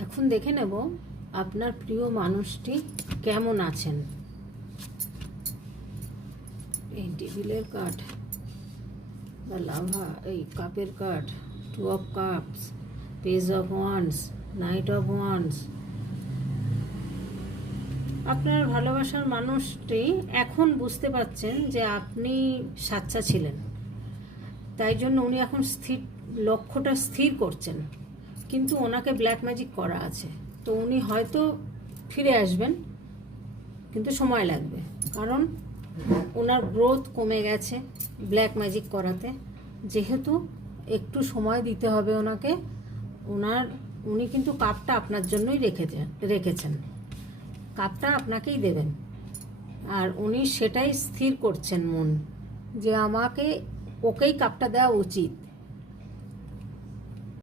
এখন দেখে নেব আপনার প্রিয় মানুষটি কেমন আছেন। এই টেবিলের কার্ড বা লাভা, এই কাপের card, 2 of cups, page of wands, night of wands. আপনার ভালোবাসার মানুষটি এখন বুঝতে পারছেন যে আপনি সাচ্চা ছিলেন, তাই জন্য উনি এখন লক্ষ্যটা স্থির করছেন, কিন্তু ওনাকে ব্ল্যাক ম্যাজিক করা আছে। তো উনি হয়তো ফিরে আসবেন, কিন্তু সময় লাগবে, কারণ ওনার গ্রোথ কমে গেছে ব্ল্যাক ম্যাজিক করাতে। যেহেতু একটু সময় দিতে হবে ওনাকে, উনি কিন্তু কাপটা আপনার জন্যই রেখেছেন, কাপটা আপনাকেই দেবেন। আর উনি সেটাই স্থির করছেন মন, যে আমাকে ওকেই কাপটা দেওয়া উচিত।